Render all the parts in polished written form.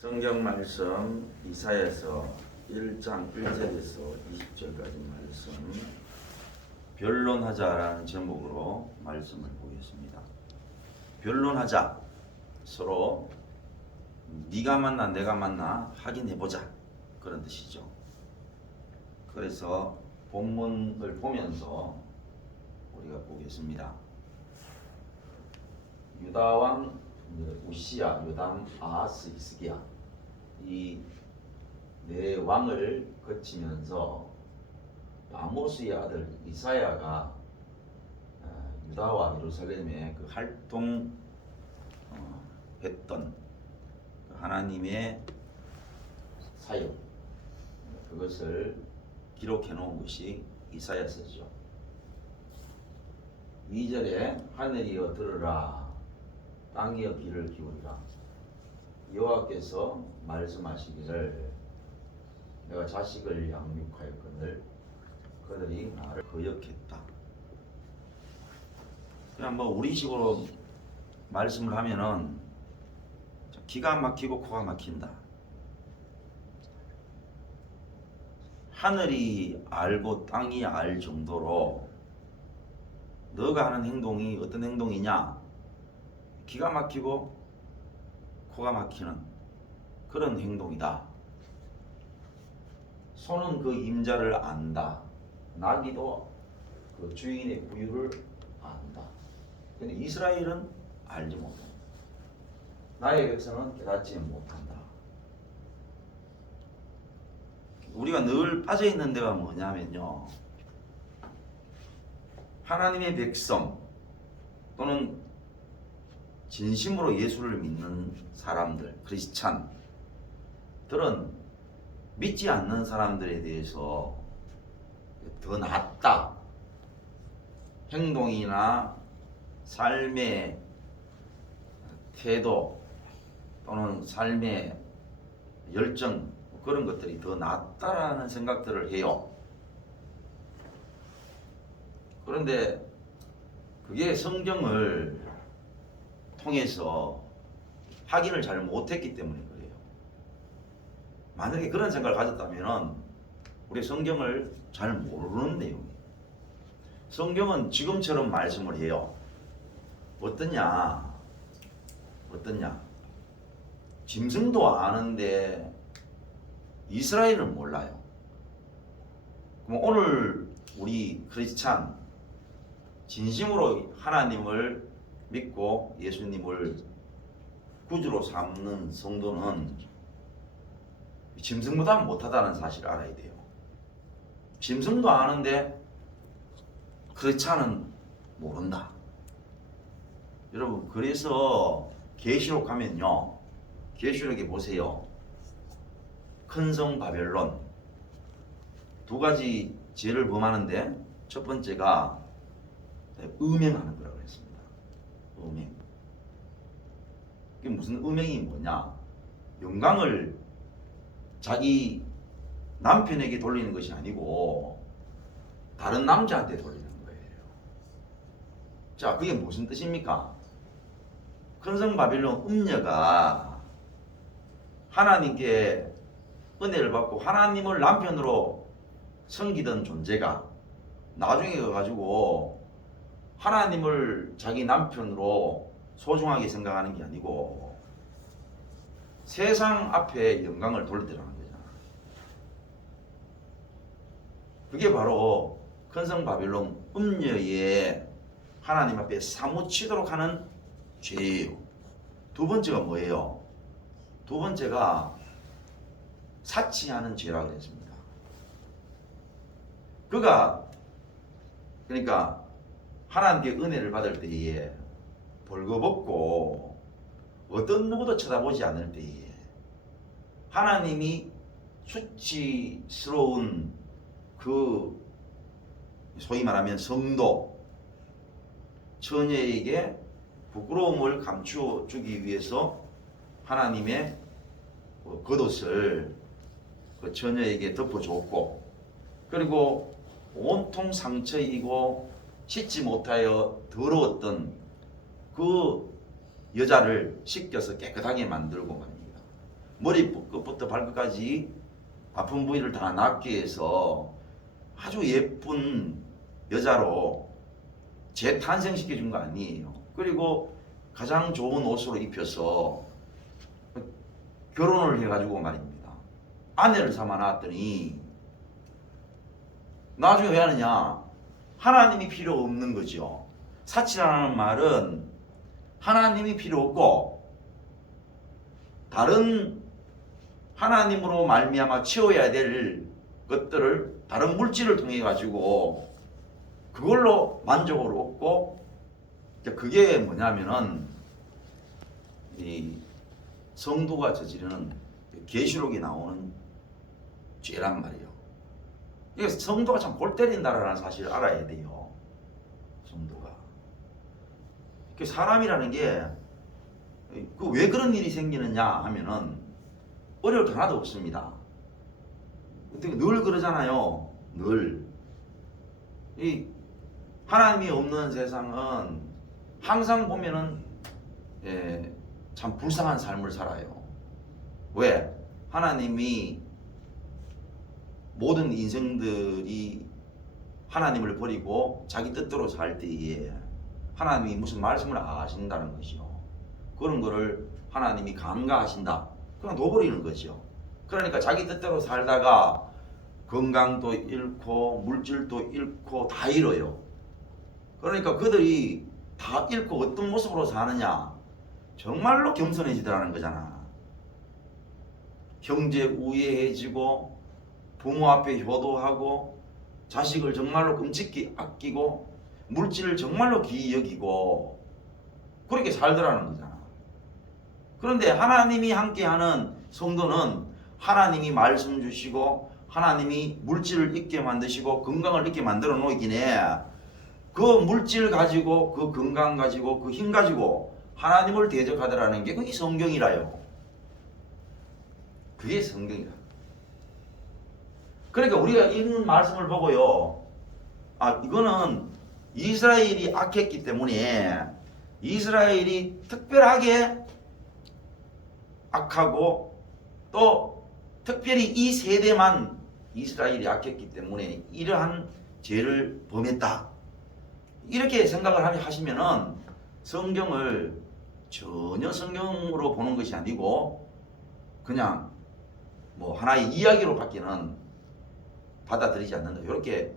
성경 말씀 이사야서 1장 1절에서 20절까지 말씀 변론하자라는 제목으로 말씀을 보겠습니다. 변론하자, 서로 네가 맞나 내가 맞나 확인해보자, 그런 뜻이죠. 그래서 본문을 보면서 우리가 보겠습니다. 유다왕 우시야, 요담, 아하스, 히스기야, 이 네 왕을 거치면서 아모스의 아들 이사야가 유다와 예루살렘에 그 활동했던 하나님의 사역, 그것을 기록해 놓은 것이 이사야서죠. 2절에 하늘이여 들으라, 땅이여 귀를 기울이라. 여호와께서 말씀하시기를 내가 자식을 양육하였거늘 그들이 나를 거역했다. 그냥 뭐 우리식으로 말씀을 하면은 기가 막히고 코가 막힌다. 하늘이 알고 땅이 알 정도로 너가 하는 행동이 어떤 행동이냐, 기가 막히고 코가 막히는 그런 행동이다. 소는 그 임자를 안다. 나귀도 그 주인의 부유를 안다. 근데 이스라엘은 알지 못한다. 나의 백성은 깨닫지 못한다. 우리가 늘 빠져있는 데가 뭐냐면요, 하나님의 백성 또는 진심으로 예수를 믿는 사람들, 크리스찬들은 믿지 않는 사람들에 대해서 더 낫다, 행동이나 삶의 태도 또는 삶의 열정, 그런 것들이 더 낫다라는 생각들을 해요. 그런데 그게 성경을 통해서 확인을 잘 못했기 때문에 그래요. 만약에 그런 생각을 가졌다면 우리 성경을 잘 모르는 내용이에요. 성경은 지금처럼 말씀을 해요. 어떠냐? 짐승도 아는데 이스라엘은 몰라요. 그럼 오늘 우리 크리스찬 진심으로 하나님을 믿고 예수님을 구주로 삼는 성도는 짐승보다 못하다는 사실을 알아야 돼요. 짐승도 아는데 크리스찬은 모른다. 여러분, 그래서 계시록 가면요, 계시록에 보세요. 큰 성 바벨론 두 가지 죄를 범하는데 첫 번째가 음행하는 거라고 그랬습니다. 음행. 이게 무슨 음행이 뭐냐? 영광을 자기 남편에게 돌리는 것이 아니고 다른 남자한테 돌리는 거예요. 자, 그게 무슨 뜻입니까? 큰성 바빌론 음녀가 하나님께 은혜를 받고 하나님을 남편으로 섬기던 존재가 나중에 가가지고 하나님을 자기 남편으로 소중하게 생각하는 게 아니고 세상 앞에 영광을 돌리더라는 거잖아. 그게 바로 큰성 바빌론 음녀의 하나님 앞에 사무치도록 하는 죄예요. 두 번째가 뭐예요? 두 번째가 사치하는 죄라고 했습니다. 그가 그러니까 하나님께 은혜를 받을 때에 벌거벗고 어떤 누구도 쳐다보지 않을 때에 하나님이 수치스러운 그 소위 말하면 성도 처녀에게 부끄러움을 감추어 주기 위해서 하나님의 겉옷을 그 처녀에게 덮어줬고, 그리고 온통 상처이고 씻지 못하여 더러웠던 그 여자를 씻겨서 깨끗하게 만들고 말입니다. 머리 끝부터 발끝까지 아픈 부위를 다 낫게 해서 아주 예쁜 여자로 재탄생시켜 준 거 아니에요. 그리고 가장 좋은 옷으로 입혀서 결혼을 해가지고 말입니다. 아내를 삼아 놨더니 나중에 왜 하느냐? 하나님이 필요 없는 거죠. 사치라는 말은 하나님이 필요 없고 다른 하나님으로 말미암아 채워야 될 것들을 다른 물질을 통해 가지고 그걸로 만족을 얻고, 그게 뭐냐면은 이 성도가 저지르는 계시록에 나오는 죄란 말이에요. 이게 성도가 참 골 때린다라는 사실을 알아야 돼요. 성도가. 사람이라는 게 왜 그런 일이 생기느냐 하면은 어려울 게 하나도 없습니다. 늘 그러잖아요. 늘. 이 하나님이 없는 세상은 항상 보면은 참 불쌍한 삶을 살아요. 왜? 하나님이 모든 인생들이 하나님을 버리고 자기 뜻대로 살 때에 하나님이 무슨 말씀을 하신다는 것이요. 그런 거를 하나님이 간과하신다. 그냥 둬버리는 거죠. 그러니까 자기 뜻대로 살다가 건강도 잃고 물질도 잃고 다 잃어요. 그러니까 그들이 다 잃고 어떤 모습으로 사느냐? 정말로 겸손해지더라는 거잖아. 경제 우애해지고 부모 앞에 효도하고 자식을 정말로 끔찍히 아끼고 물질을 정말로 귀히 여기고 그렇게 살더라는 거잖아. 그런데 하나님이 함께하는 성도는 하나님이 말씀 주시고 하나님이 물질을 있게 만드시고 건강을 있게 만들어 놓이긴 해. 그 물질 가지고 그 건강 가지고 그 힘 가지고 하나님을 대적하더라는 게 그게 성경이라요. 그게 성경이라. 그러니까 우리가 이 말씀을 보고요. 이거는 이스라엘이 악했기 때문에 이스라엘이 특별하게 악하고 또 특별히 이 세대만 이스라엘이 악했기 때문에 이러한 죄를 범했다. 이렇게 생각을 하시면은 성경을 전혀 성경으로 보는 것이 아니고 그냥 뭐 하나의 이야기로 밖에는 받아들이지 않는다. 이렇게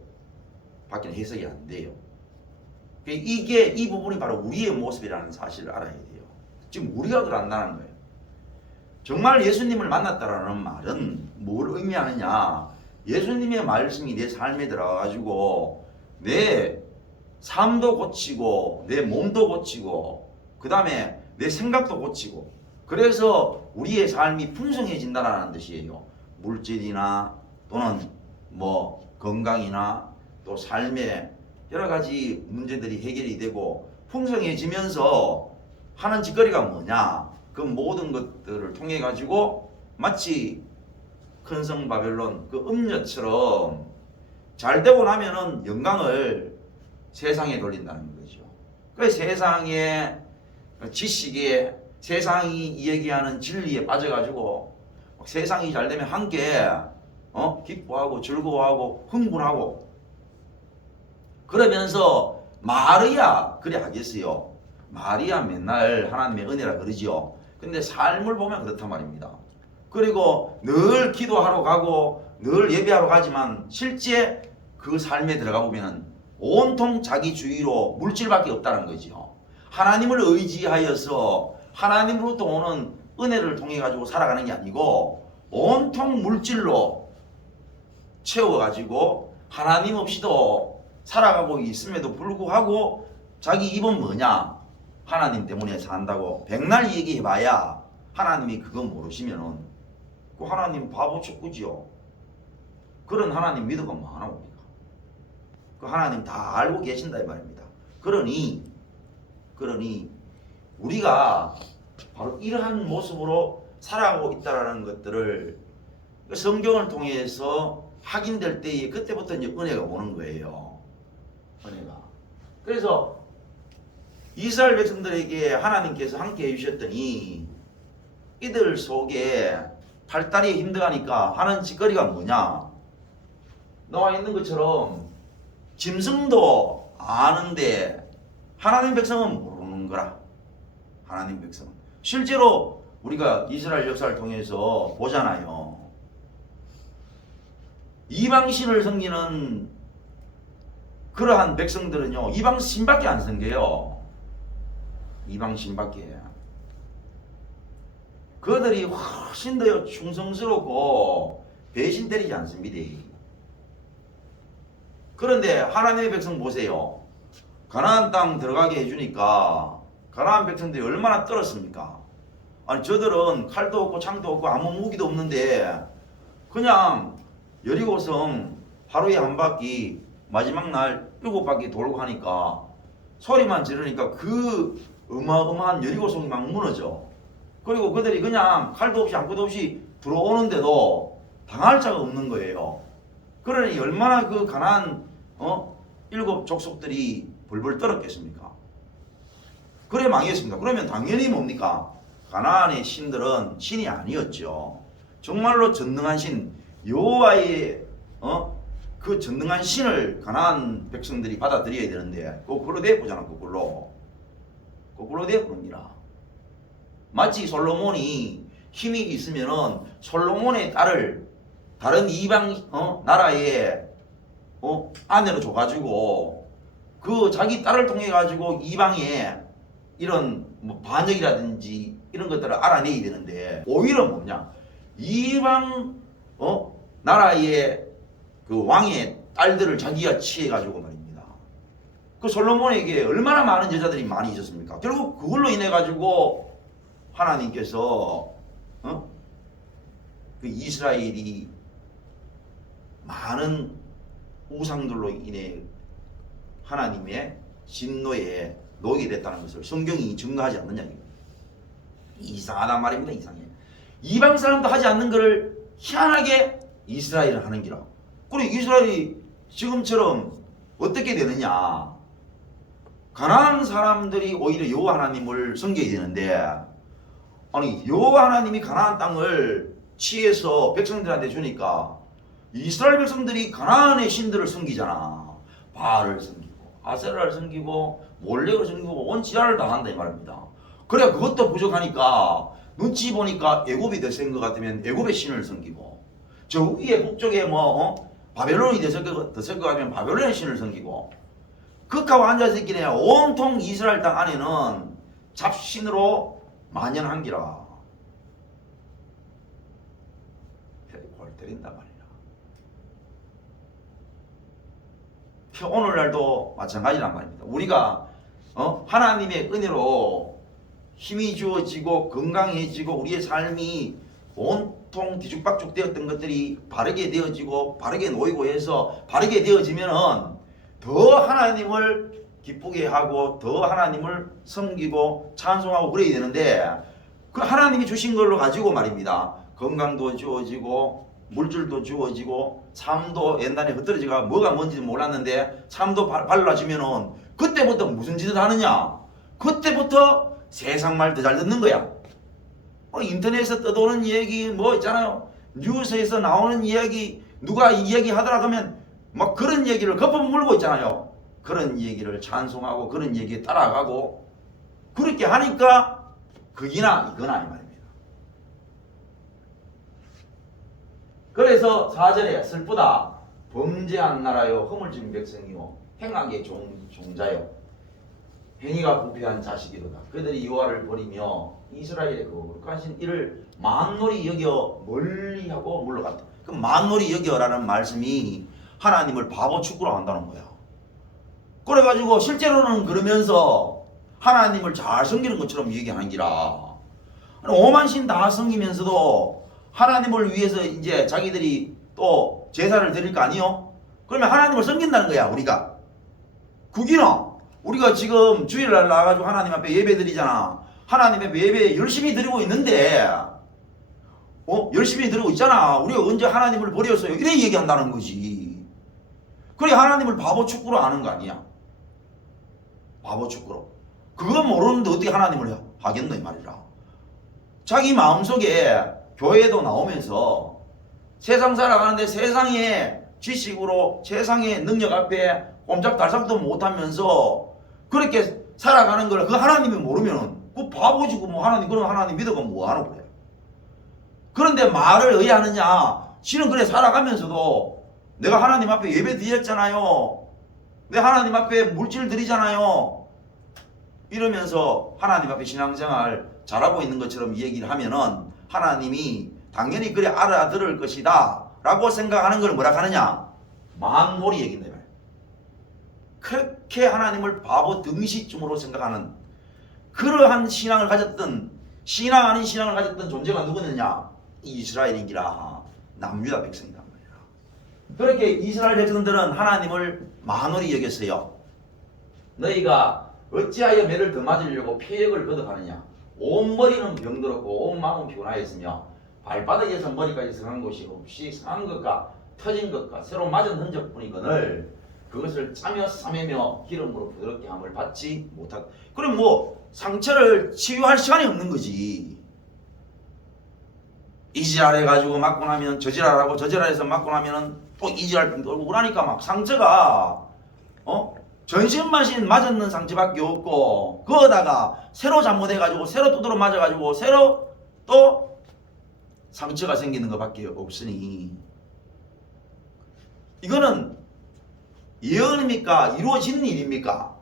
밖에는 해석이 안 돼요. 이 부분이 바로 우리의 모습이라는 사실을 알아야 돼요. 지금 우리가 그런다는 거예요. 정말 예수님을 만났다라는 말은 뭘 의미하느냐? 예수님의 말씀이 내 삶에 들어가가지고 내 삶도 고치고 내 몸도 고치고 그 다음에 내 생각도 고치고 그래서 우리의 삶이 풍성해진다는 뜻이에요. 물질이나 또는 뭐 건강이나 또 삶의 여러 가지 문제들이 해결이 되고 풍성해지면서 하는 짓거리가 뭐냐? 그 모든 것들을 통해 가지고 마치 큰 성 바벨론 그 음녀처럼 잘 되고 나면은 영광을 세상에 돌린다는 거죠. 그 세상의 지식에 세상이 얘기하는 진리에 빠져가지고 세상이 잘 되면 함께 기뻐하고 즐거워하고 흥분하고 그러면서 마리아 그래 하겠어요. 마리아 맨날 하나님의 은혜라 그러지요. 근데 삶을 보면 그렇단 말입니다. 그리고 늘 기도하러 가고 늘 예배하러 가지만 실제 그 삶에 들어가 보면 온통 자기주의로 물질밖에 없다는 거죠. 하나님을 의지하여서 하나님으로부터 오는 은혜를 통해 가지고 살아가는 게 아니고 온통 물질로 채워가지고 하나님 없이도 살아가고 있음에도 불구하고 자기 입은 뭐냐? 하나님 때문에 산다고 백날 얘기해봐야 하나님이 그거 모르시면은 그 하나님 바보 축구지요. 그런 하나님 믿어가 뭐하나 봅니까? 그 하나님 다 알고 계신다 이 말입니다. 그러니 우리가 바로 이러한 모습으로 살아가고 있다라는 것들을 성경을 통해서 확인될 때에 그때부터 이제 은혜가 오는 거예요. 은혜가. 그래서 이스라엘 백성들에게 하나님께서 함께 해주셨더니 이들 속에 팔다리에 힘들어하니까 하는 짓거리가 뭐냐? 나와 있는 것처럼 짐승도 아는데 하나님 백성은 모르는 거라. 하나님 백성은. 실제로 우리가 이스라엘 역사를 통해서 보잖아요. 이방신을 섬기는 그러한 백성들은요, 이방신밖에 안 섬겨요. 이방신밖에. 그들이 훨씬 더 충성스럽고 배신 때리지 않습니다. 그런데 하나님의 백성 보세요. 가나안 땅 들어가게 해주니까 가나안 백성들이 얼마나 떨었습니까? 아니 저들은 칼도 없고 창도 없고 아무 무기도 없는데 그냥 여리고성 하루에 한 바퀴 마지막 날 7바퀴 돌고 하니까 소리만 지르니까 그 어마어마한 여리고성이 막 무너져. 그리고 그들이 그냥 칼도 없이 아무것도 없이 들어오는데도 당할 자가 없는 거예요. 그러니 얼마나 그 가나안 7 족속들이 벌벌 떨었겠습니까? 그래 망했습니다. 그러면 당연히 뭡니까? 가나안의 신들은 신이 아니었죠. 정말로 전능한 신 여호와의 그 전능한 신을 가나안 백성들이 받아들여야 되는데 거꾸로 되어보잖아. 거꾸로 되어보는기라. 마치 솔로몬이 힘이 있으면은 솔로몬의 딸을 다른 이방 나라의 아내로 줘가지고 그 자기 딸을 통해 가지고 이방에 이런 뭐 반역이라든지 이런 것들을 알아내야 되는데 오히려 뭐냐 이방 나라의 그 왕의 딸들을 자기가 취해 가지고 말입니다. 그 솔로몬에게 얼마나 많은 여자들이 많이 있었습니까? 결국 그걸로 인해 가지고 하나님께서 그 이스라엘이 많은 우상들로 인해 하나님의 진노에 놓이게 됐다는 것을 성경이 증거하지 않느냐. 이상하단 말입니다. 이상해. 이방 사람도 하지 않는 것을 희한하게 이스라엘은 하는 기라. 그리고 이스라엘이 지금처럼 어떻게 되느냐. 가나안 사람들이 오히려 여호와 하나님을 섬겨야 되는데 아니 여호와 하나님이 가나안 땅을 취해서 백성들한테 주니까 이스라엘 백성들이 가나안의 신들을 섬기잖아. 바알을 섬기고 아세라를 섬기고 몰렉을 섬기고 온 지랄을 다 한다 이 말입니다. 그래 그것도 부족하니까 눈치 보니까 애굽이 더 센 것 같으면 애굽의 신을 섬기고 저 위에 북쪽에 바벨론이 더 센 것 같으면 바벨론의 신을 섬기고 극하고 앉아서 있긴 해요. 온통 이스라엘 땅 안에는 잡신으로 만연한기라. 골 때린단 말이야. 오늘날도 마찬가지란 말입니다. 우리가 하나님의 은혜로 힘이 주어지고 건강해지고 우리의 삶이 온통 뒤죽박죽 되었던 것들이 바르게 되어지고 바르게 놓이고 해서 바르게 되어지면은 더 하나님을 기쁘게 하고 더 하나님을 섬기고 찬송하고 그래야 되는데 그 하나님이 주신 걸로 가지고 말입니다. 건강도 주어지고 물질도 주어지고 삶도 옛날에 흩어지가 뭐가 뭔지 몰랐는데 삶도 발라주면은 그때부터 무슨 짓을 하느냐? 그때부터 세상 말 더 잘 듣는 거야. 인터넷에서 떠도는 얘기 뭐 있잖아요. 뉴스에서 나오는 이야기 누가 이야기 하더라 그러면 막 그런 얘기를 거품 물고 있잖아요. 그런 얘기를 찬송하고 그런 얘기에 따라가고 그렇게 하니까 그기나 이거나 이 말입니다. 그래서 4절에 슬프다 범죄한 나라요 허물 지은 백성이요 행악의 종자요 행위가 부패한 자식이로다. 그들이 여호와를 버리며 이스라엘의 거룩하신 이를 만놀히 여겨 멀리하고 물러갔다. 그 만놀히 여겨라는 말씀이 하나님을 바보 축구로 한다는 거야. 그래가지고 실제로는 그러면서 하나님을 잘 섬기는 것처럼 얘기하는 기라. 오만신 다 섬기면서도 하나님을 위해서 이제 자기들이 또 제사를 드릴 거 아니요? 그러면 하나님을 섬긴다는 거야 우리가. 그기나 우리가 지금 주일날 나와가지고 하나님 앞에 예배 드리잖아. 하나님 앞에 예배 열심히 드리고 있는데 열심히 드리고 있잖아. 우리가 언제 하나님을 버렸어요? 이래 얘기한다는 거지. 그래 하나님을 바보 축구로 아는 거 아니야. 바보 축구로. 그거 모르는데 어떻게 하나님을 하겠노 이 말이라. 자기 마음속에 교회도 나오면서 세상 살아가는데 세상의 지식으로 세상의 능력 앞에 꼼짝달싹도 못하면서 그렇게 살아가는 걸 그 하나님이 모르면 그 바보지고 뭐 하나님 그런 하나님 믿어가 뭐하노 그래. 그런데 말을 의하느냐. 실은 그래 살아가면서도 내가 하나님 앞에 예배 드렸잖아요. 내 하나님 앞에 물질 드리잖아요. 이러면서 하나님 앞에 신앙생활 잘하고 있는 것처럼 얘기를 하면은 하나님이 당연히 그래 알아들을 것이다 라고 생각하는 걸 뭐라 하느냐. 망놀이 얘기인데 그렇게 하나님을 바보 등시쯤으로 생각하는 그러한 신앙을 가졌던 신앙 아닌 신앙을 가졌던 존재가 누구느냐. 이스라엘인기라 남유다 백성이란 말이야. 그렇게 이스라엘 백성들은 하나님을 만홀히 여겼어요. 너희가 어찌하여 매를 더 맞으려고 폐역을 거듭하느냐. 온 머리는 병들었고 온 마음은 피곤하였으며 발바닥에서 머리까지 상한 곳이 없이 상한 것과 터진 것과 새로 맞은 흔적뿐이거늘 그것을 짜며 싸매며 기름으로 부드럽게 함을 받지 못하고. 그럼 뭐 상처를 치유할 시간이 없는 거지. 이지랄 해가지고 맞고 나면 저지랄하고 저지랄해서 맞고 나면은 또 이지랄 병 돌고 그러니까 막 상처가 전신만신 맞았는 상처밖에 없고 그거다가 새로 잘못해가지고 새로 두드러 맞아가지고 새로 또 상처가 생기는 것밖에 없으니 이거는 예언입니까? 이루어진 일입니까?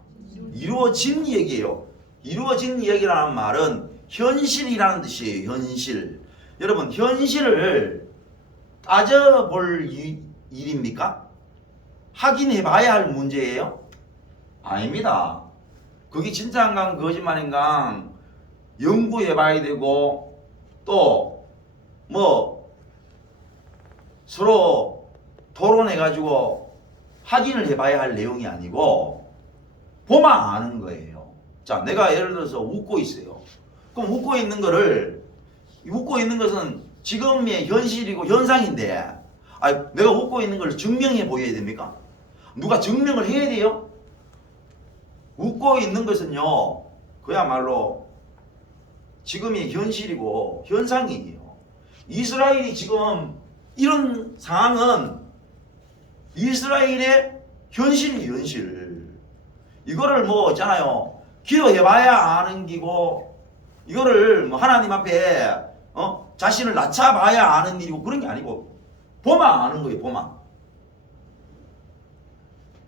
이루어진 얘기예요. 이루어진 얘기라는 말은 현실이라는 뜻이에요. 현실. 여러분 현실을 따져볼 일입니까? 확인해봐야 할 문제예요? 아닙니다. 그게 진짜인가 거짓말인가 연구해봐야 되고 또 뭐 서로 토론해가지고 확인을 해봐야 할 내용이 아니고 보면 아는 거예요. 자, 내가 예를 들어서 웃고 있어요. 그럼 웃고 있는 것은 지금의 현실이고 현상인데 내가 웃고 있는 걸 증명해 보여야 됩니까? 누가 증명을 해야 돼요? 웃고 있는 것은요 그야말로 지금의 현실이고 현상이에요. 이스라엘이 지금 이런 상황은 이스라엘의 현실이에요. 현실. 이거를 뭐 있잖아요 기도해봐야 아는 기고 이거를 뭐 하나님 앞에 자신을 낮춰봐야 아는 일이고 그런 게 아니고 보면 아는 거예요. 보면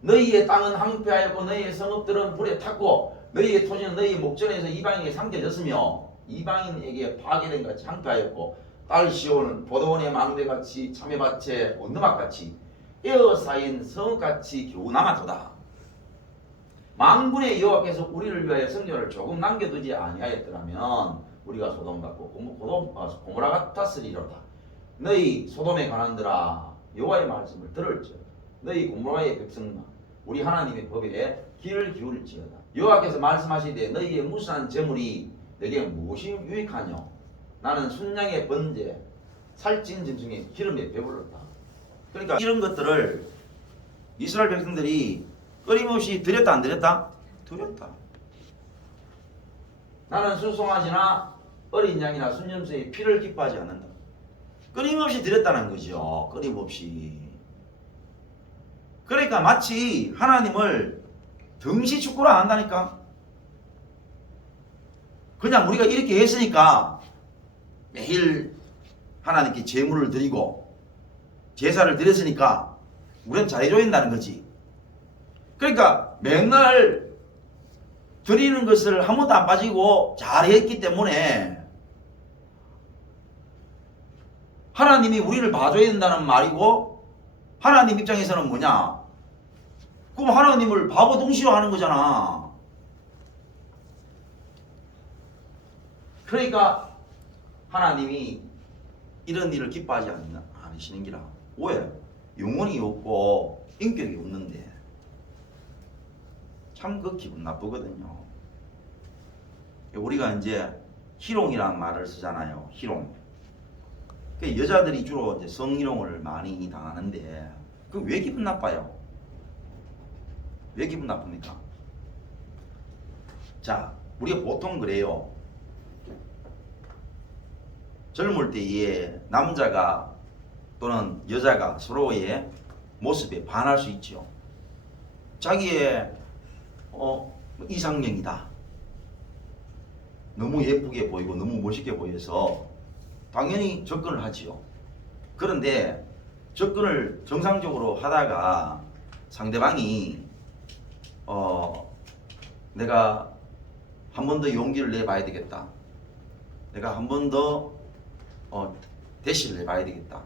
너희의 땅은 황폐하였고 너희의 성읍들은 불에 탔고 너희의 토지는 너희 목전에서 이방인에게 삼켜졌으며 이방인에게 파괴된 같이 황폐하였고 딸 시온은 포도원의 망대같이 참외밭의 온누막같이 에어싸인 성같이 겨우 남았도다. 만군의 여호와께서 우리를 위하여 성전을 조금 남겨두지 아니하였더라면 우리가 소돔 같고 고모라 같았으리로다. 너희 소돔에 관한들아 여호와의 말씀을 들을지어다. 너희 고모라의 백성아 우리 하나님의 법에 귀를 기울일지어다. 여호와께서 말씀하시되 너희의 무수한 재물이 내게 무엇이 유익하뇨. 나는 순양의 번제 살찐 짐승의 기름에 배불렀다. 그러니까 이런 것들을 이스라엘 백성들이 끊임없이 드렸다 안 드렸다? 드렸다. 나는 수송아지나 어린 양이나 순염소의 피를 기뻐하지 않는다. 끊임없이 드렸다는 거죠. 끊임없이. 그러니까 마치 하나님을 등시 축구를 한다니까. 그냥 우리가 이렇게 했으니까 매일 하나님께 제물을 드리고 제사를 드렸으니까 우리는 잘해줘야 된다는 거지. 그러니까 맨날 드리는 것을 한 번도 안 빠지고 잘했기 때문에 하나님이 우리를 봐줘야 된다는 말이고 하나님 입장에서는 뭐냐? 그럼 하나님을 바보 동시로 하는 거잖아. 그러니까 하나님이 이런 일을 기뻐하지 않으시는 기라. 왜? 영혼이 없고 인격이 없는데 참 그 기분 나쁘거든요. 우리가 이제 희롱이라는 말을 쓰잖아요. 희롱. 여자들이 주로 이제 성희롱을 많이 당하는데 그 왜 기분 나빠요? 왜 기분 나쁩니까? 자, 우리가 보통 그래요. 젊을 때에 남자가 또는 여자가 서로의 모습에 반할 수 있죠. 자기의 이상형이다. 너무 예쁘게 보이고 너무 멋있게 보여서 당연히 접근을 하지요. 그런데 접근을 정상적으로 하다가 상대방이 내가 한 번 더 용기를 내봐야 되겠다. 내가 한 번 더 대시를 해봐야 되겠다.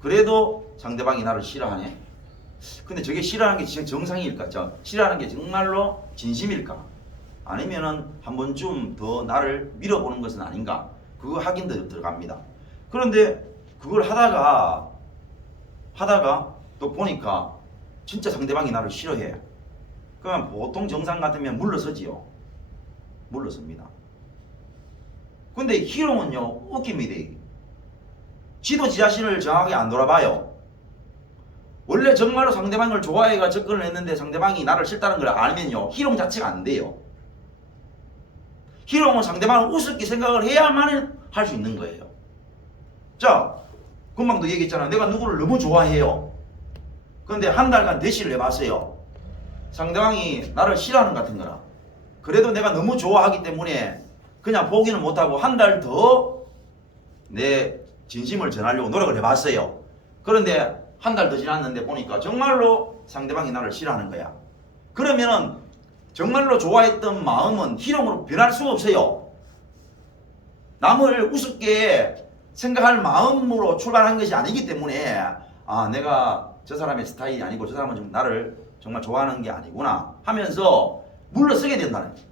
그래도 상대방이 나를 싫어하네. 근데 저게 싫어하는 게 진짜 정상일까? 싫어하는 게 정말로 진심일까? 아니면은 한 번쯤 더 나를 밀어보는 것은 아닌가? 그거 확인도 들어갑니다. 그런데 그걸 하다가 또 보니까 진짜 상대방이 나를 싫어해. 그러면 보통 정상 같으면 물러서지요. 물러섭니다. 근데 희롱은요, 웃깁니다. 지도 지 자신을 정확하게 안 돌아봐요. 원래 정말로 상대방을 좋아해가 접근을 했는데 상대방이 나를 싫다는 걸 알면요, 희롱 자체가 안 돼요. 희롱은 상대방을 우습게 생각을 해야만 할 수 있는 거예요. 자, 금방도 얘기했잖아. 내가 누구를 너무 좋아해요. 그런데 한 달간 대시를 해봤어요. 상대방이 나를 싫어하는 것 같은 거라. 그래도 내가 너무 좋아하기 때문에 그냥 포기는 못하고 한 달 더 내 진심을 전하려고 노력을 해봤어요. 그런데 한 달 더 지났는데 보니까 정말로 상대방이 나를 싫어하는 거야. 그러면은 정말로 좋아했던 마음은 희롱으로 변할 수가 없어요. 남을 우습게 생각할 마음으로 출발한 것이 아니기 때문에 내가 저 사람의 스타일이 아니고 저 사람은 좀 나를 정말 좋아하는 게 아니구나 하면서 물러서게 된다는 거예요.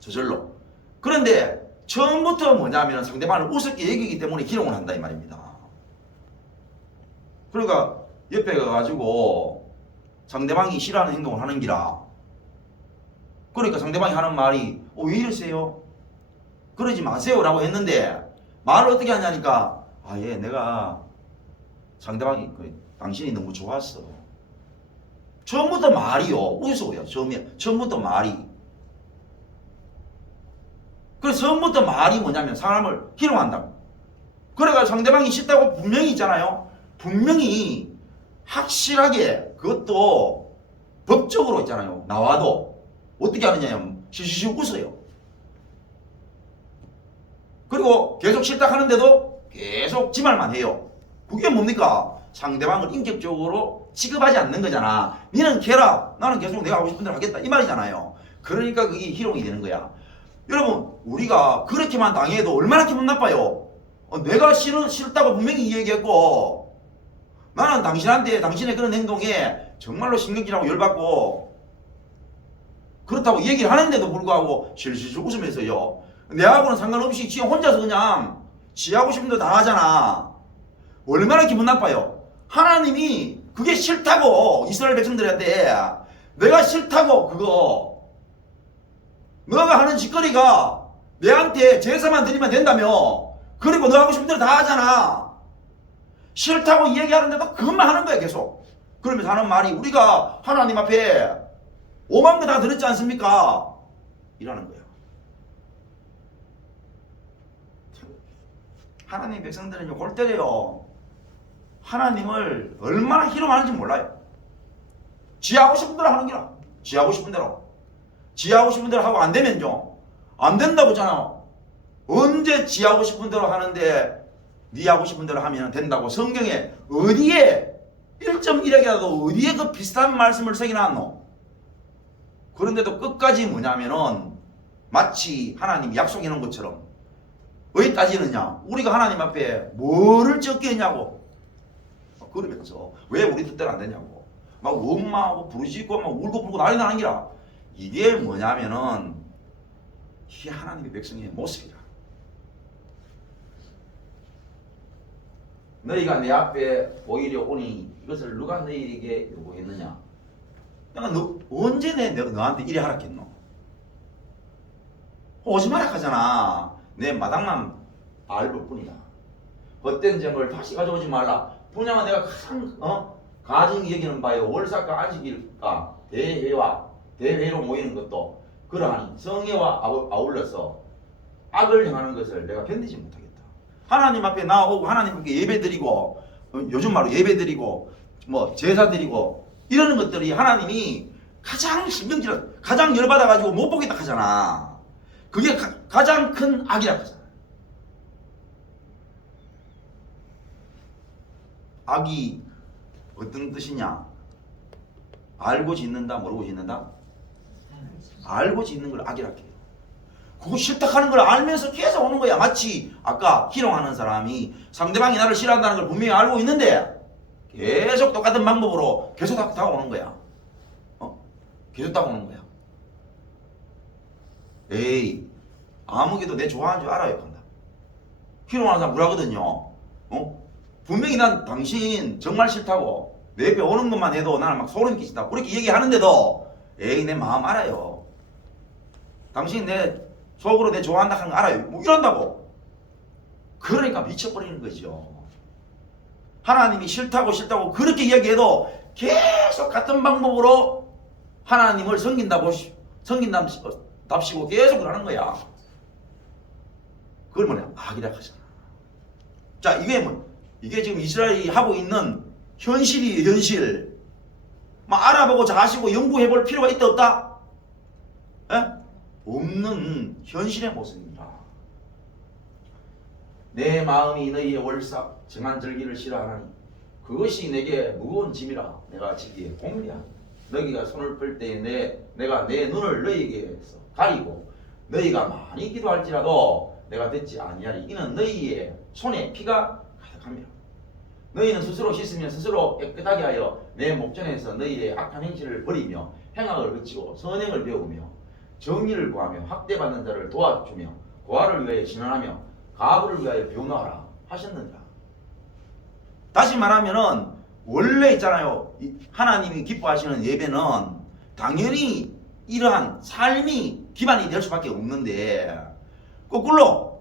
저절로. 그런데 처음부터 뭐냐면 상대방을 우습게 여기기 때문에 희롱을 한다 이 말입니다. 그러니까 옆에 가가지고 상대방이 싫어하는 행동을 하는 기라. 그러니까 상대방이 하는 말이 왜 이러세요? 그러지 마세요 라고 했는데 말을 어떻게 하냐니까 내가 상대방이 당신이 너무 좋았어. 처음부터 말이요. 웃어요. 처음부터 말이. 그래서 처음부터 말이 뭐냐면 사람을 희롱한다고. 그래가 상대방이 싫다고 분명히 있잖아요. 분명히 확실하게 그것도 법적으로 있잖아요. 나와도 어떻게 하느냐면 시시시 웃어요. 그리고 계속 싫다 하는데도 계속 지 말만 해요. 그게 뭡니까? 상대방을 인격적으로 취급하지 않는 거잖아. 니는 걔라 나는 계속 내가 하고 싶은 대로 하겠다 이 말이잖아요. 그러니까 그게 희롱이 되는 거야. 여러분 우리가 그렇게만 당해도 얼마나 기분 나빠요. 내가 싫다고 분명히 얘기했고 나는 당신한테 당신의 그런 행동에 정말로 신경질하고 열받고 그렇다고 얘기를 하는데도 불구하고 실실실 웃으면서요. 내하고는 상관없이 지 혼자서 그냥 지 하고 싶은 대로 다 하잖아. 얼마나 기분 나빠요. 하나님이 그게 싫다고 이스라엘 백성들한테 내가 싫다고 그거 너가 하는 짓거리가 내한테 제사만 드리면 된다며. 그리고 너 하고 싶은 대로 다 하잖아. 싫다고 얘기하는데도 그것만 하는 거야 계속. 그러면서 하는 말이 우리가 하나님 앞에 오만 거 다 들었지 않습니까? 이라는 거야. 하나님 백성들은 골 때려요. 하나님을 얼마나 희롱하는지 몰라요. 지 하고 싶은 대로 하는 기라. 지 하고 싶은 대로. 지 하고 싶은 대로 하고 안 되면요. 안 된다고 했잖아. 언제 지 하고 싶은 대로 하는데 니 하고 싶은 대로 하면 된다고 성경에 어디에 1.1핵이라도 어디에 그 비슷한 말씀을 새겨놨노? 그런데도 끝까지 뭐냐면은 마치 하나님이 약속해 놓은 것처럼 왜 따지느냐? 우리가 하나님 앞에 뭐를 적겠냐고. 그러면서 왜 우리 뜻대로 안 되냐고. 막 원망하고 부르짖고 막 울고 불고 난리 나는 기라. 이게 뭐냐면은 이게 하나님의 백성의 모습이라. 너희가 내 앞에 오히려 오니 이것을 누가 너희에게 요구했느냐? 내가 언제 내가 너한테 이래 하라겠노? 오지 마라 하잖아. 내 마당만 밟을 뿐이다. 헛된 점을 다시 가져오지 말라. 분양은 내가 가장 가증히 여기는 바요. 월삭과 안식일과 대회와 대회로 모이는 것도 그러하니 성회와 아울러서 악을 행하는 것을 내가 견디지 못하겠다. 하나님 앞에 나오고 하나님 앞에 예배드리고 요즘 말로 예배드리고 뭐 제사드리고 이러는 것들이 하나님이 가장 신경질 가장 열받아가지고 못 보겠다 하잖아. 그게 가장 큰 악이라고 하잖아. 악이 어떤 뜻이냐? 알고 짓는다, 모르고 짓는다? 알고 짓는 걸 악이라고 해요. 그거 싫다 하는 걸 알면서 계속 오는 거야. 마치 아까 희롱하는 사람이 상대방이 나를 싫어한다는 걸 분명히 알고 있는데 계속 똑같은 방법으로 계속 다가오는 거야. 계속 다가오는 거야. 에이, 아무개도 내 좋아하는 줄 알아요. 한다. 희롱하는 사람 뭐라거든요. 분명히 난 당신 정말 싫다고 내 옆에 오는 것만 해도 나는 막 소름 끼친다 그렇게 얘기하는데도 에이 내 마음 알아요. 당신 내 속으로 내 좋아한다 하는 거 알아요. 뭐 이런다고. 그러니까 미쳐버리는 거죠. 하나님이 싫다고 그렇게 이야기해도 계속 같은 방법으로 하나님을 섬긴답시고 계속 그러는 거야. 그걸 뭐냐? 악이라 하잖아. 자, 이게 지금 이스라엘이 하고 있는 현실이에요, 현실. 막 알아보고 자시고 연구해볼 필요가 있다, 없다? 에? 없는 현실의 모습입니다. 내 마음이 너희의 월삭 정한 절기를 싫어하나니 그것이 내게 무거운 짐이라 내가 지기에 공리하니 너희가 손을 펼 때에 내가 내 눈을 너희에게서 가리고 너희가 많이 기도할지라도 내가 듣지 아니하리. 이는 너희의 손에 피가 가득합니다. 너희는 스스로 씻으며 스스로 깨끗하게 하여 내 목전에서 너희의 악한 행실을 버리며 행악을 그치고 선행을 배우며 정의를 구하며 학대받는 자를 도와주며 고아를 위하여 신원하며 가부를 위하여 변호하라 하셨느니라. 다시 말하면은 원래 있잖아요. 하나님이 기뻐하시는 예배는 당연히 이러한 삶이 기반이 될 수밖에 없는데 거꾸로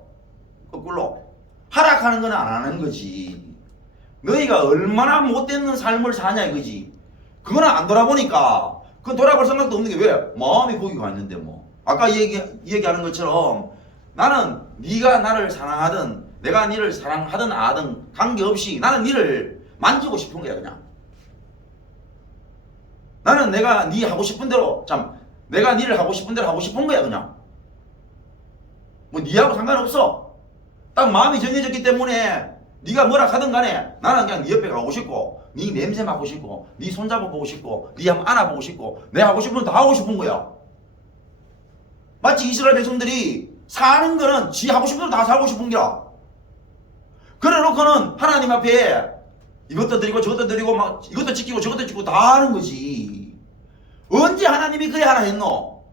하락하는 건 안 하는 거지. 너희가 얼마나 못되는 삶을 사냐 이거지. 그거는 안 돌아보니까 그건 돌아볼 생각도 없는 게 왜? 마음이 거기 가 있는데 뭐. 아까 얘기하는 것처럼 나는 네가 나를 사랑하든 내가 네를 사랑하든 아든 관계없이 나는 네를 만지고 싶은 거야 그냥. 나는 내가 네 하고 싶은 대로 내가 네를 하고 싶은 대로 하고 싶은 거야 그냥. 뭐 네하고 상관없어. 딱 마음이 정해졌기 때문에 네가 뭐라 하든 간에 나는 그냥 네 옆에 가고 싶고 네 냄새 맡고 싶고 네 손잡아보고 싶고 네 한번 안아보고 싶고 내 하고 싶은 건 다 하고 싶은 거야. 마치 이스라엘 백성들이 사는 거는 지 하고 싶은 대로 다 살고 싶은 거야. 그래 놓고는 하나님 앞에 이것도 드리고 저것도 드리고 막 이것도 지키고 저것도 지키고 다 하는 거지. 언제 하나님이 그래 하라 했노?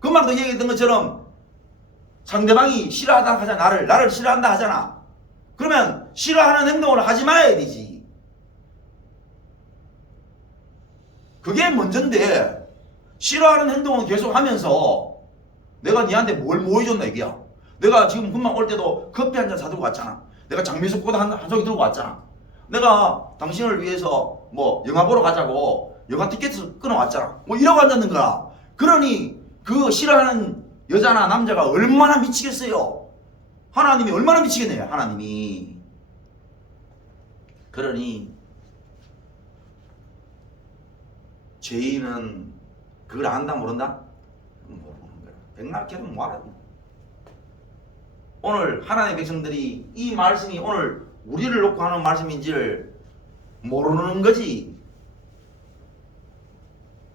금방도 얘기했던 것처럼 상대방이 싫어하다 하잖아. 나를 싫어한다 하잖아. 그러면 싫어하는 행동을 하지 말아야 되지. 그게 먼저인데 싫어하는 행동은 계속 하면서 내가 니한테 뭘 해줬나 이게야. 내가 지금 금방 올 때도 커피 한 잔 사들고 왔잖아. 내가 장미숙보다 한 송이 들고 왔잖아. 내가 당신을 위해서 뭐 영화 보러 가자고 영화 티켓을 끊어왔잖아. 뭐 이러고 앉았는 거야. 그러니 그 싫어하는 여자나 남자가 얼마나 미치겠어요. 하나님이 얼마나 미치겠네요. 하나님이. 그러니 죄인은 그걸 안다 모른다? 모르는 거야. 백날 계속 뭐하라. 오늘 하나님의 백성들이 이 말씀이 오늘 우리를 놓고 하는 말씀인지를 모르는 거지.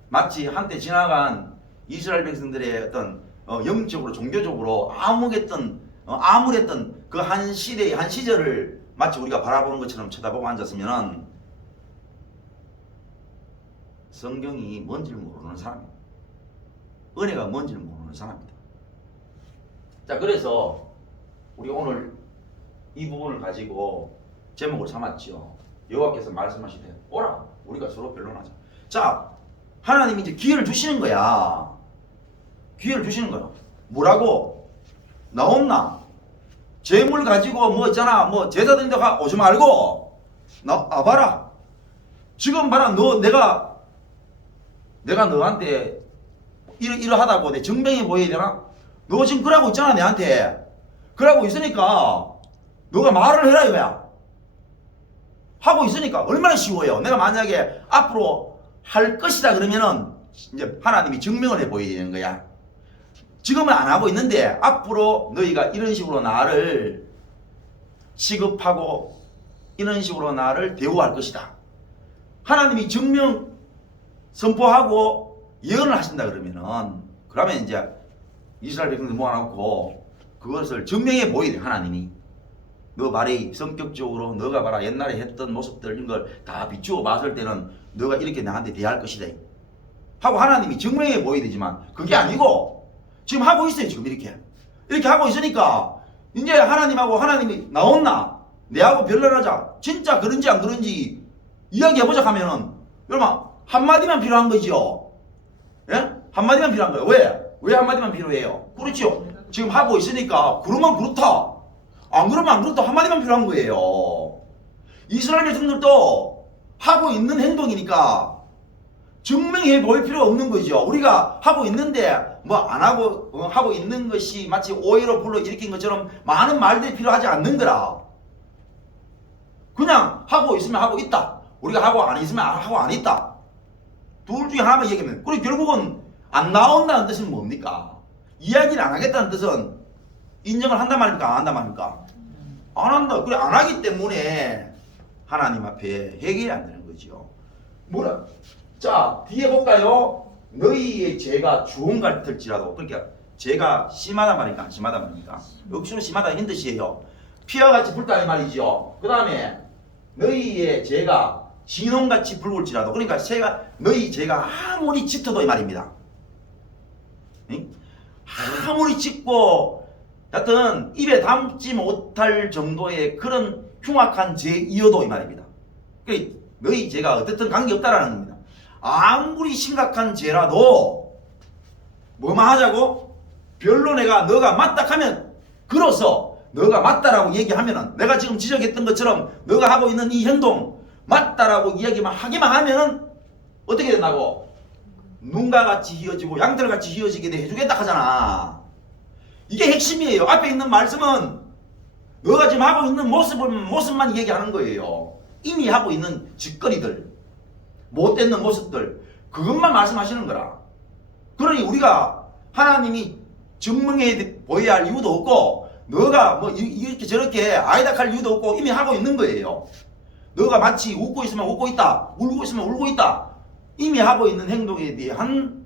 마치 한때 지나간 이스라엘 백성들의 어떤 영적으로 종교적으로 암울했던 그 한 시대의 한 시절을 마치 우리가 바라보는 것처럼 쳐다보고 앉았으면은 성경이 뭔지를 모르는 사람이에요. 은혜가 뭔지를 모르는 사람입니다. 자, 그래서 우리 오늘 이 부분을 가지고 제목을 삼았죠. 여호와께서 말씀하시되 오라 우리가 서로 변론하자. 자, 하나님이 이제 기회를 주시는 거야. 기회를 주시는 거야. 뭐라고? 나 없나? 재물 가지고 뭐 있잖아. 뭐 제사 드린다 오지 말고 봐라. 지금 봐라. 내가 너한테 이러하다고 내 정병이 보여야 되나? 너 지금 그러고 있잖아 내한테. 그러고 있으니까 너가 말을 해라 이거야. 하고 있으니까 얼마나 쉬워요. 내가 만약에 앞으로 할 것이다 그러면은 이제 하나님이 증명을 해 보여야 되는 거야. 지금은 안 하고 있는데 앞으로 너희가 이런 식으로 나를 취급하고 이런 식으로 나를 대우할 것이다. 하나님이 증명 선포하고 예언을 하신다 그러면 이제 이스라엘 백성들 모아놓고 그것을 증명해 보여야 돼. 하나님이 너 말이 성격적으로 너가 봐라 옛날에 했던 모습들 이런 걸 다 비추어 봤을 때는 너가 이렇게 나한테 대할 것이다 하고 하나님이 증명해 보여야 되지만 그게 아니고 지금 하고 있어요. 지금 이렇게 하고 있으니까 이제 하나님이 나온나 내하고 변론하자. 진짜 그런지 안 그런지 이야기해보자 하면은 여러분 한마디만 필요한 거지요. 예? 한마디만 필요한 거예요. 왜 한마디만 필요해요? 그렇죠. 지금 하고 있으니까 그러면 그렇다. 안 그러면 안 그렇다. 한마디만 필요한 거예요. 이스라엘 백성들도 하고 있는 행동이니까 증명해 보일 필요가 없는 거죠. 우리가 하고 있는데 뭐 안 하고 하고 있는 것이 마치 오해로 불러일으킨 것처럼 많은 말들이 필요하지 않는 거라. 그냥 하고 있으면 하고 있다. 우리가 하고 안 있으면 하고 안 있다. 둘 중에 하나만 얘기하면 그리고 결국은 안 나온다는 뜻은 뭡니까? 이야기를 안 하겠다는 뜻은 인정을 한단 말입니까? 안 한단 말입니까? 안 한다. 그래 안 하기 때문에 하나님 앞에 회개해야 안 되는 거죠. 뭐라? 자 뒤에 볼까요? 너희의 죄가 주홍 같을지라도 그러니까 죄가 심하다 말입니까? 안 심하다 말입니까? 역시는 심하다 힘든 뜻이에요. 피와 같이 붉다 이 말이죠. 그 다음에 너희의 죄가 진홍같이 붉을지라도 그러니까 너희 죄가 아무리 짙어도 이 말입니다. 응? 아무리 짙고 여튼 입에 담지 못할 정도의 그런 흉악한 죄이어도 이 말입니다. 그러니까 너희 죄가 어쨌든 관계없다라는 겁니다. 아무리 심각한 죄라도 뭐만 하자고? 별로 너가 맞다 하면 그로서 너가 맞다라고 얘기하면은 내가 지금 지적했던 것처럼 너가 하고 있는 이 행동 맞다라고 이야기만 하기만 하면은 어떻게 된다고? 눈과 같이 휘어지고 양털같이 휘어지게 해주겠다 하잖아. 이게 핵심이에요. 앞에 있는 말씀은 너가 지금 하고 있는 모습만 얘기하는 거예요. 이미 하고 있는 짓거리들 못되는 모습들 그것만 말씀하시는 거라. 그러니 우리가 하나님이 증명해 보여야 할 이유도 없고 너가 뭐 이렇게 저렇게 아이다 할 이유도 없고 이미 하고 있는 거예요. 너가 마치 웃고 있으면 웃고 있다 울고 있으면 울고 있다 이미 하고 있는 행동에 대한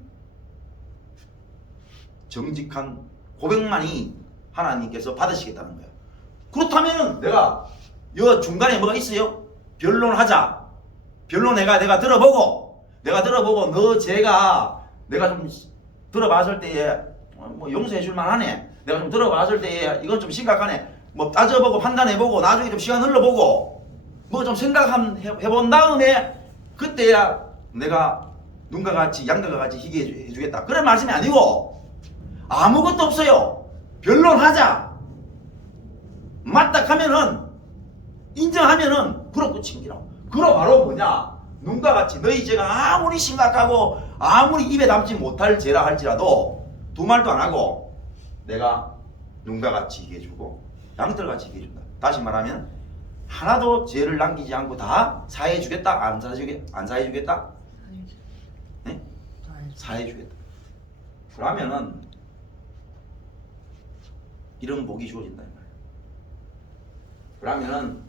정직한 고백만이 하나님께서 받으시겠다는 거예요. 그렇다면 내가 여 중간에 뭐가 있어요? 변론하자. 변론 내가 들어보고 너 죄가 내가 좀 들어봤을 때에 뭐 용서해 줄 만하네. 내가 좀 들어봤을 때에 이건 좀 심각하네. 뭐 따져보고 판단해보고 나중에 좀 시간 흘러보고 뭐 좀 생각해본 다음에 그때야 내가 눈과 같이 양들과 같이 희게 해주겠다. 그런 말씀이 아니고 아무것도 없어요. 변론하자. 맞다 하면은 인정하면은 그러 끝입니다. 그러 바로 뭐냐? 눈과 같이 너희 죄가 아무리 심각하고 아무리 입에 담지 못할 죄라 할지라도 두 말도 안 하고 내가 눈과 같이 희게 해주고 양털같이 희게 해준다. 다시 말하면 하나도 죄를 남기지 않고 다 사해주겠다? 안 사해주겠다? 네? 사해주겠다. 그러면은 이런 복이 주어진다 이 말이에요. 그러면은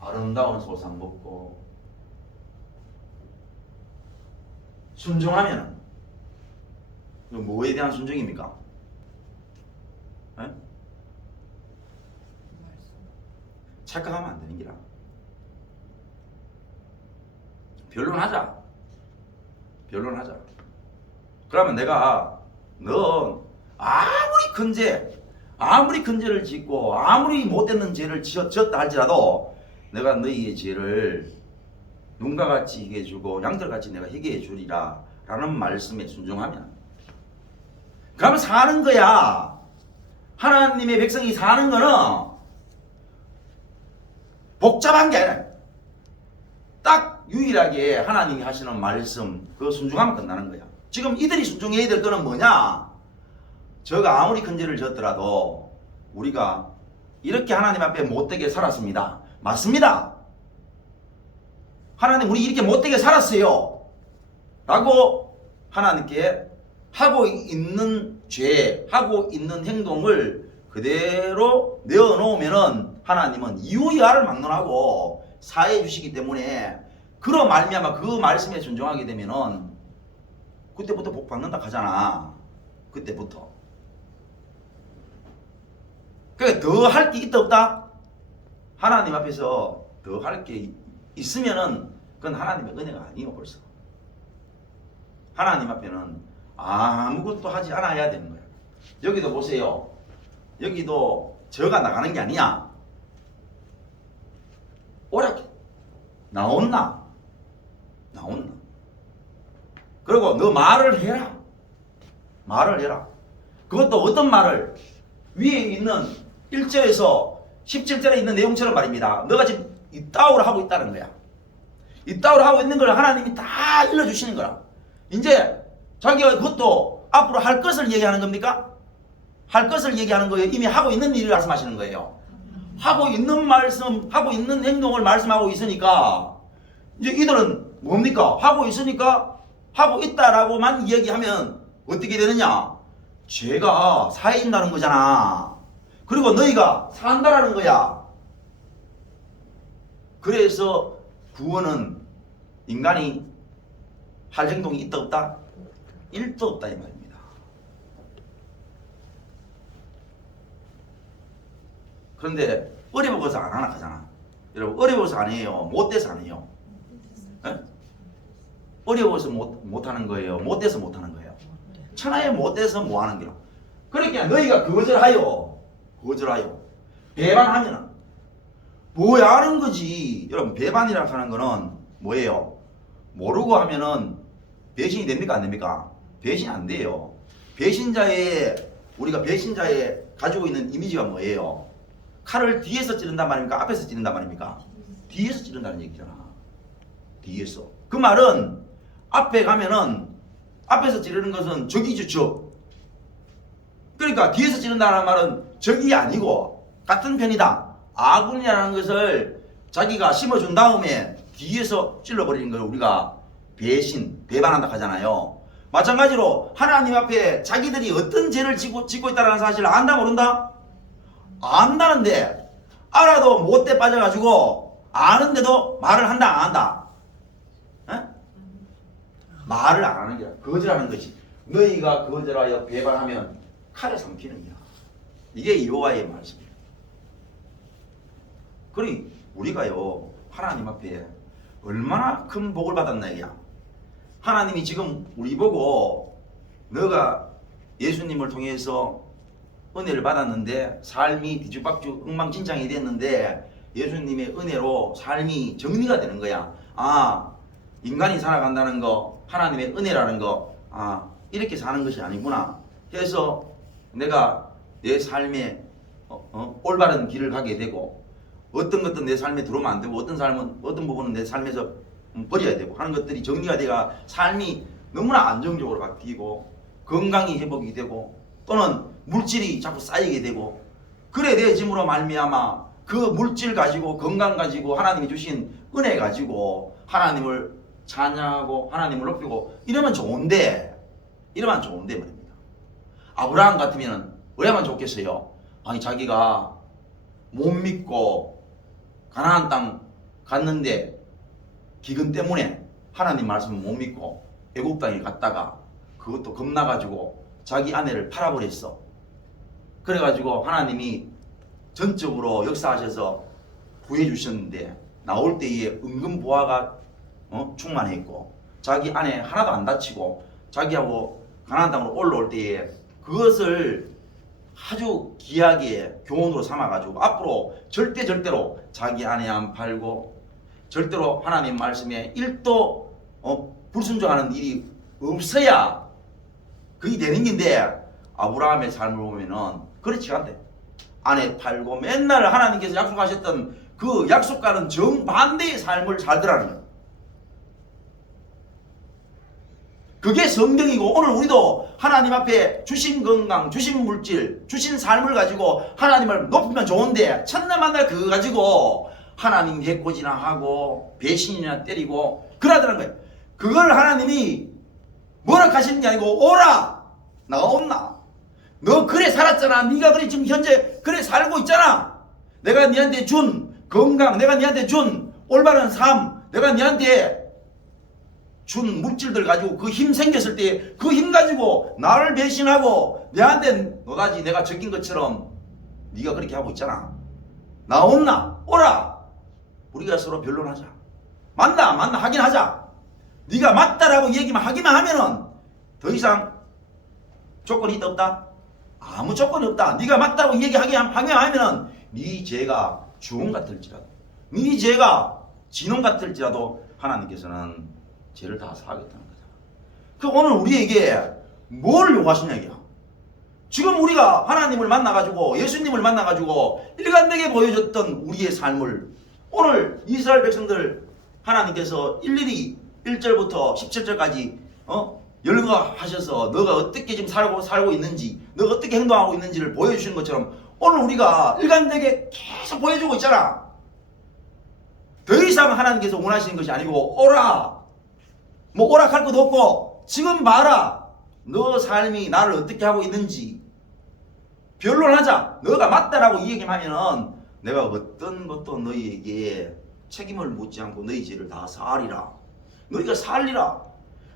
아름다운 소상 먹고 순종하면은 뭐에 대한 순종입니까? 네? 착각하면 안 되는 기라. 변론하자. 그러면 내가 넌 아무리 큰 죄를 짓고 아무리 못되는 죄를 지었다 할지라도 내가 너희의 죄를 눈과 같이 희게 해주고 양털같이 내가 희게 해주리라 라는 말씀에 순종하면 그러면 사는 거야. 하나님의 백성이 사는 거는 복잡한 게 아니라 딱 유일하게 하나님이 하시는 말씀 그 순종하면 끝나는 거야. 지금 이들이 순종해야 될 거는 뭐냐? 저가 아무리 큰 죄를 졌더라도 우리가 이렇게 하나님 앞에 못되게 살았습니다. 맞습니다. 하나님 우리 이렇게 못되게 살았어요. 라고 하나님께 하고 있는 죄, 하고 있는 행동을 그대로 내어놓으면은 하나님은 이유야를 막론하고 사해 주시기 때문에 그로 말미암아 그 말씀에 순종하게 되면은 그때부터 복 받는다 하잖아. 그때부터. 그러니까 더 할 게 있다 없다? 하나님 앞에서 더 할 게 있으면은 그건 하나님의 은혜가 아니에요 벌써. 하나님 앞에는 아무것도 하지 않아야 되는 거예요. 여기도 보세요. 여기도 저가 나가는 게 아니야. 오락해. 나온나? 그리고 너 말을 해라. 말을 해라. 그것도 어떤 말을? 위에 있는 1절에서 17절에 있는 내용처럼 말입니다. 너가 지금 이따오를 하고 있다는 거야. 이따오를 하고 있는 걸 하나님이 다 일러주시는 거라. 이제 자기가 그것도 앞으로 할 것을 얘기하는 겁니까? 할 것을 얘기하는 거예요? 이미 하고 있는 일을 말씀하시는 거예요? 하고 있는 말씀, 하고 있는 행동을 말씀하고 있으니까 이제 이들은 뭡니까? 하고 있으니까 하고 있다라고만 이야기하면 어떻게 되느냐? 죄가 사해진다는 거잖아. 그리고 너희가 산다라는 거야. 그래서 구원은 인간이 할 행동이 있다 없다? 1도 없다 이 말입니다. 그런데 어려워서 안 하나 하잖아. 여러분 어려워서 안 해요? 못돼서 안 해요? 에? 어려워서 못하는 거예요? 못돼서 못하는 거예요? 천하에 못돼서 뭐하는 거예요? 그러니까 너희가 거절하여 배반하면은 뭐야 하는 거지. 여러분 배반이라고 하는 거는 뭐예요? 모르고 하면은 배신이 됩니까 안 됩니까? 배신이 안 돼요. 우리가 배신자의 가지고 있는 이미지가 뭐예요? 칼을 뒤에서 찌른단 말입니까? 앞에서 찌른단 말입니까? 뒤에서 찌른다는 얘기잖아. 뒤에서. 그 말은 앞에 가면은 앞에서 찌르는 것은 적이죠, 적. 그러니까 뒤에서 찌른다는 말은 적이 아니고 같은 편이다. 아군이라는 것을 자기가 심어준 다음에 뒤에서 찔러버리는 걸 우리가 배반한다 하잖아요. 마찬가지로 하나님 앞에 자기들이 어떤 죄를 짓고 있다는 사실을 안다 모른다? 안다는데 알아도 못돼 빠져가지고 아는데도 말을 한다 안 한다? 에? 말을 안 하는 게 거절하는 것이. 너희가 거절하여 배반하면 칼에 삼키는 거야. 이게 여호와의 말씀이에요. 그러니 우리가요 하나님 앞에 얼마나 큰 복을 받았나 이야. 하나님이 지금 우리 보고 너가 예수님을 통해서 은혜를 받았는데 삶이 뒤죽박죽 엉망진창이 됐는데 예수님의 은혜로 삶이 정리가 되는 거야. 아, 인간이 살아간다는 거 하나님의 은혜라는 거 이렇게 사는 것이 아니구나 해서 내가 내 삶에 올바른 길을 가게 되고 어떤 것도 내 삶에 들어오면 안 되고 어떤 부분은 내 삶에서 버려야 되고 하는 것들이 정리가 돼가 삶이 너무나 안정적으로 바뀌고 건강이 회복이 되고 또는 물질이 자꾸 쌓이게 되고 그래 되어짐으로 말미암아 그 물질 가지고 건강 가지고 하나님이 주신 은혜 가지고 하나님을 찬양하고 하나님을 높이고 이러면 좋은데 말입니다. 아브라함 같으면 왜야만 좋겠어요? 아니 자기가 못 믿고 가나안 땅 갔는데 기근 때문에 하나님 말씀을 못 믿고 애국 땅에 갔다가 그것도 겁나가지고 자기 아내를 팔아버렸어. 그래가지고 하나님이 전적으로 역사하셔서 구해주셨는데 나올 때에 은근 보화가 충만했고 자기 아내 하나도 안 다치고 자기하고 가나안 땅으로 올라올 때에 그것을 아주 귀하게 교훈으로 삼아가지고 앞으로 절대로 자기 아내 안 팔고 절대로 하나님 말씀에 1도 불순종하는 일이 없어야 그게 되는 건데 아브라함의 삶을 보면은 그렇지 않대. 아내 팔고 맨날 하나님께서 약속하셨던 그 약속과는 정반대의 삶을 살더라는 거예요. 그게 성경이고 오늘 우리도 하나님 앞에 주신 건강, 주신 물질, 주신 삶을 가지고 하나님을 높이면 좋은데 첫날 만날 그거 가지고 하나님 해코지나 하고 배신이나 때리고 그러더란 거예요. 그걸 하나님이 뭐라 하시는 게 아니고 오라 나가 온나 너 그래 살았잖아. 네가 그래 지금 현재 그래 살고 있잖아. 내가 네한테 준 건강, 내가 네한테 준 올바른 삶, 내가 네한테 준 물질들 가지고 그 힘 생겼을 때 그 힘 가지고 나를 배신하고 내한테 노다지 내가 적인 것처럼 네가 그렇게 하고 있잖아. 나 온나 오라. 우리가 서로 변론하자. 맞나 확인하자. 네가 맞다라고 얘기만 하기만 하면은 더 이상 조건이 있다 없다? 아무 조건이 없다. 네가 맞다고 얘기하기만 하면은 네 죄가 주홍 같을지라도 네 죄가 진홍 같을지라도 하나님께서는 죄를 다 사하겠다는 거잖아. 그 오늘 우리에게 뭘 요구하시냐 이게야. 지금 우리가 하나님을 만나가지고 예수님을 만나가지고 일관되게 보여줬던 우리의 삶을 오늘 이스라엘 백성들 하나님께서 일일이 1절부터 17절까지 열거하셔서 너가 어떻게 지금 살고 있는지 너가 어떻게 행동하고 있는지를 보여주시는 것처럼 오늘 우리가 일관되게 계속 보여주고 있잖아. 더 이상 하나님께서 원하시는 것이 아니고 오라. 뭐 오락할 것도 없고 지금 봐라. 너 삶이 나를 어떻게 하고 있는지 변론하자. 너가 맞다라고 이야기하면은 내가 어떤 것도 너희에게 책임을 묻지 않고 너희 죄를 다 사하리라. 너희가 살리라.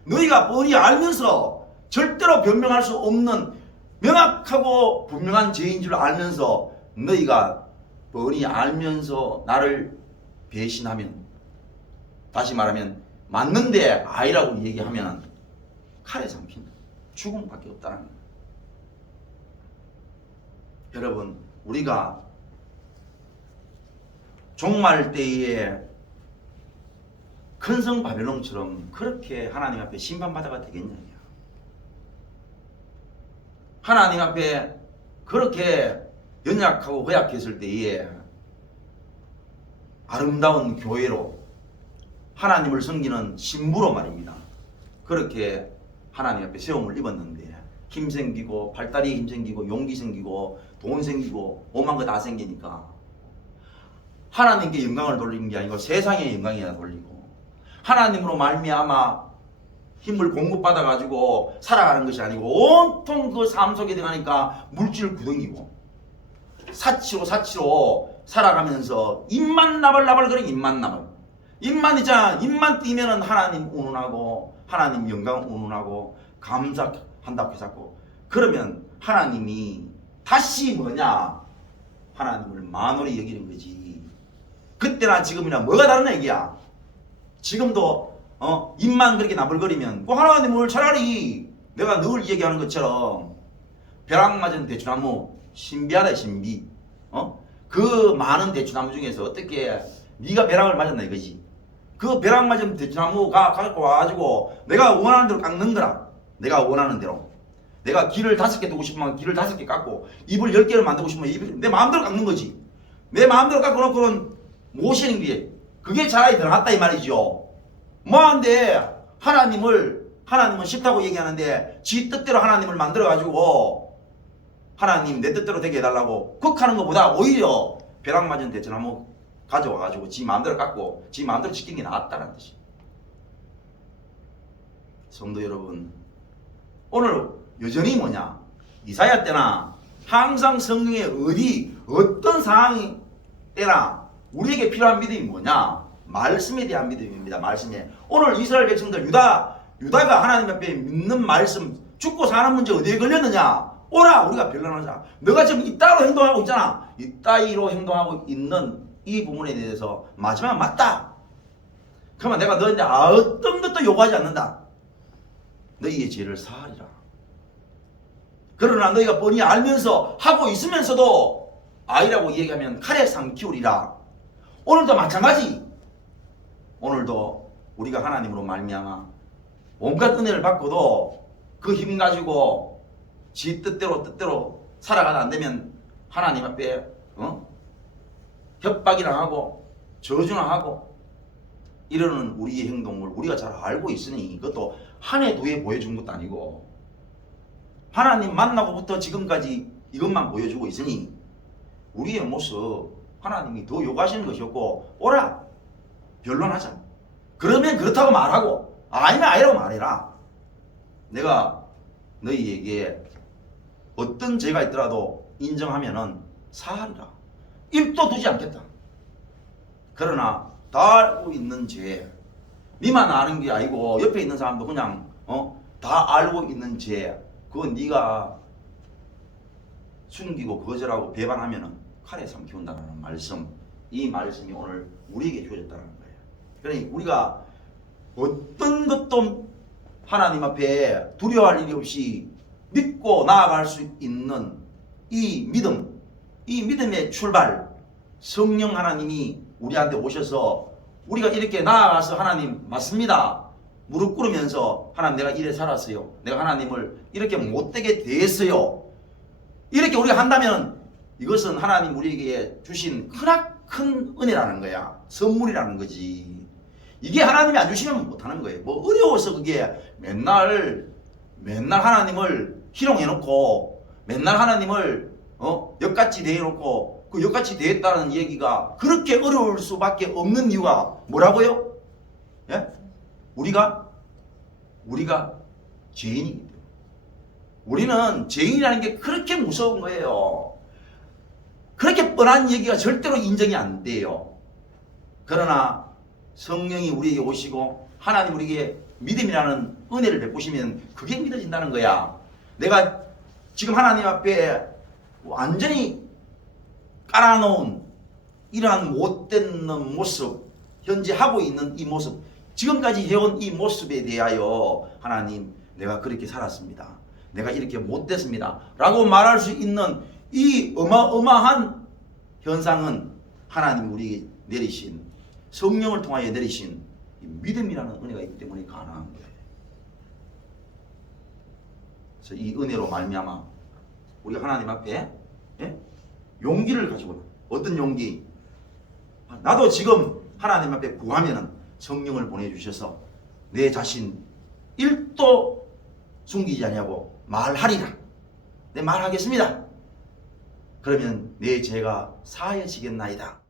너희가 뻔히 알면서 절대로 변명할 수 없는 명확하고 분명한 죄인 줄 알면서 너희가 뻔히 알면서 나를 배신하면 다시 말하면 맞는데 아니라고 얘기하면 칼에 삼킨다. 죽음밖에 없다는 거예요. 여러분 우리가 종말 때에 큰 성 바벨론처럼 그렇게 하나님 앞에 심판받아가 되겠느냐. 하나님 앞에 그렇게 연약하고 허약했을 때에 아름다운 교회로 하나님을 섬기는 신부로 말입니다. 그렇게 하나님 앞에 세움을 입었는데 힘 생기고 발다리에 힘 생기고 용기 생기고 돈 생기고 오만 거 다 생기니까 하나님께 영광을 돌리는 게 아니고 세상에 영광이나 돌리고 하나님으로 말미암아 힘을 공급받아 가지고 살아가는 것이 아니고 온통 그 삶 속에 들어가니까 물질 구덩이고 사치로 살아가면서 입만 나발나발거리고 입만 있잖아. 입만 띄면은 하나님 운운하고 하나님 영광 운운하고 감사한다고 해서 그러면 하나님이 다시 뭐냐 하나님을 만홀히 여기는 거지. 그때나 지금이나 뭐가 다르냐 얘기야. 지금도 입만 그렇게 나불거리면 그 하나님을 차라리 내가 늘 얘기하는 것처럼 벼락 맞은 대추나무 신비하다 신비. 그 많은 대추나무 중에서 어떻게 네가 벼락을 맞았나 이거지. 그 벼락 맞은 대추나무가 갖고 와가지고 내가 원하는 대로 깎는 거라. 내가 원하는 대로. 내가 길을 5개 두고 싶으면 길을 5개 깎고 입을 10개를 만들고 싶으면 입을 내 마음대로 깎는 거지. 내 마음대로 깎고 놓고는 무엇이는 게 그게 차라리 더 낫다 이 말이죠. 뭐한데 하나님은 싫다고 얘기하는데 지 뜻대로 하나님을 만들어가지고 하나님 내 뜻대로 되게 해달라고 극하는 것보다 오히려 벼락 맞은 대추나무 가져와가지고 지 마음대로 깎고 지 마음대로 지키는 게 낫다는 뜻이. 성도 여러분 오늘 여전히 뭐냐 이사야 때나 항상 성경에 어떤 상황이 때나 우리에게 필요한 믿음이 뭐냐 말씀에 대한 믿음입니다. 말씀에 오늘 이스라엘 백성들 유다가 하나님 앞에 믿는 말씀 죽고 사는 문제 어디에 걸렸느냐 오라 우리가 변론하자. 너가 지금 이따위로 행동하고 있잖아. 이따위로 행동하고 있는 이 부분에 대해서 마지막 맞다. 그러면 내가 너한테 어떤 것도 요구하지 않는다. 너희의 죄를 사하리라. 그러나 너희가 뻔히 알면서 하고 있으면서도 아이라고 얘기하면 칼에 삼키우리라. 오늘도 마찬가지. 오늘도 우리가 하나님으로 말미암아 온갖 은혜를 받고도 그 힘 가지고 지 뜻대로 살아가다 안 되면 하나님 앞에 협박이나 하고 저주나 하고 이러는 우리의 행동을 우리가 잘 알고 있으니 이것도 한 해 두 해 보여준 것도 아니고 하나님 만나고부터 지금까지 이것만 보여주고 있으니 우리의 모습 하나님이 더 요구하시는 것이었고 오라 변론하자. 그러면 그렇다고 말하고 아니면 아니라고 말해라. 내가 너희에게 어떤 죄가 있더라도 인정하면은 사하리라. 1도 두지 않겠다. 그러나 다 알고 있는 죄, 니만 아는 게 아니고 옆에 있는 사람도 그냥 다 알고 있는 죄, 그건 네가 숨기고 거절하고 배반하면은 칼에 삼키운다는 말씀, 이 말씀이 오늘 우리에게 주어졌다는 거예요. 그러니 우리가 어떤 것도 하나님 앞에 두려워할 일이 없이 믿고 나아갈 수 있는 이 믿음, 이 믿음의 출발, 성령 하나님이 우리한테 오셔서 우리가 이렇게 나아가서 하나님 맞습니다. 무릎 꿇으면서 하나님 내가 이래 살았어요. 내가 하나님을 이렇게 못되게 대했어요. 이렇게 우리가 한다면 이것은 하나님 우리에게 주신 큰 은혜라는 거야. 선물이라는 거지. 이게 하나님이 안 주시면 못하는 거예요. 뭐 어려워서 그게 맨날 하나님을 희롱해놓고 맨날 하나님을 역같이 대해놓고 그 역같이 대했다는 얘기가 그렇게 어려울 수밖에 없는 이유가 뭐라고요? 예? 우리가 죄인이기 때문에. 우리는 죄인이라는 게 그렇게 무서운 거예요. 그렇게 뻔한 얘기가 절대로 인정이 안 돼요. 그러나 성령이 우리에게 오시고 하나님 우리에게 믿음이라는 은혜를 베푸시면 그게 믿어진다는 거야. 내가 지금 하나님 앞에 완전히 깔아놓은 이러한 못된 모습, 현재 하고 있는 이 모습, 지금까지 해온 이 모습에 대하여 하나님 내가 그렇게 살았습니다. 내가 이렇게 못됐습니다. 라고 말할 수 있는 이 어마어마한 현상은 하나님 우리에게 내리신 성령을 통하여 내리신 믿음이라는 은혜가 있기 때문에 가능한 거예요. 그래서 이 은혜로 말미암아 우리가 하나님 앞에 용기를 가지고, 어떤 용기? 나도 지금 하나님 앞에 구하면은 성령을 보내주셔서 내 자신 1도 숨기지 아니하고 말하리라. 내 말하겠습니다. 그러면 내 죄가 사해지겠나이다.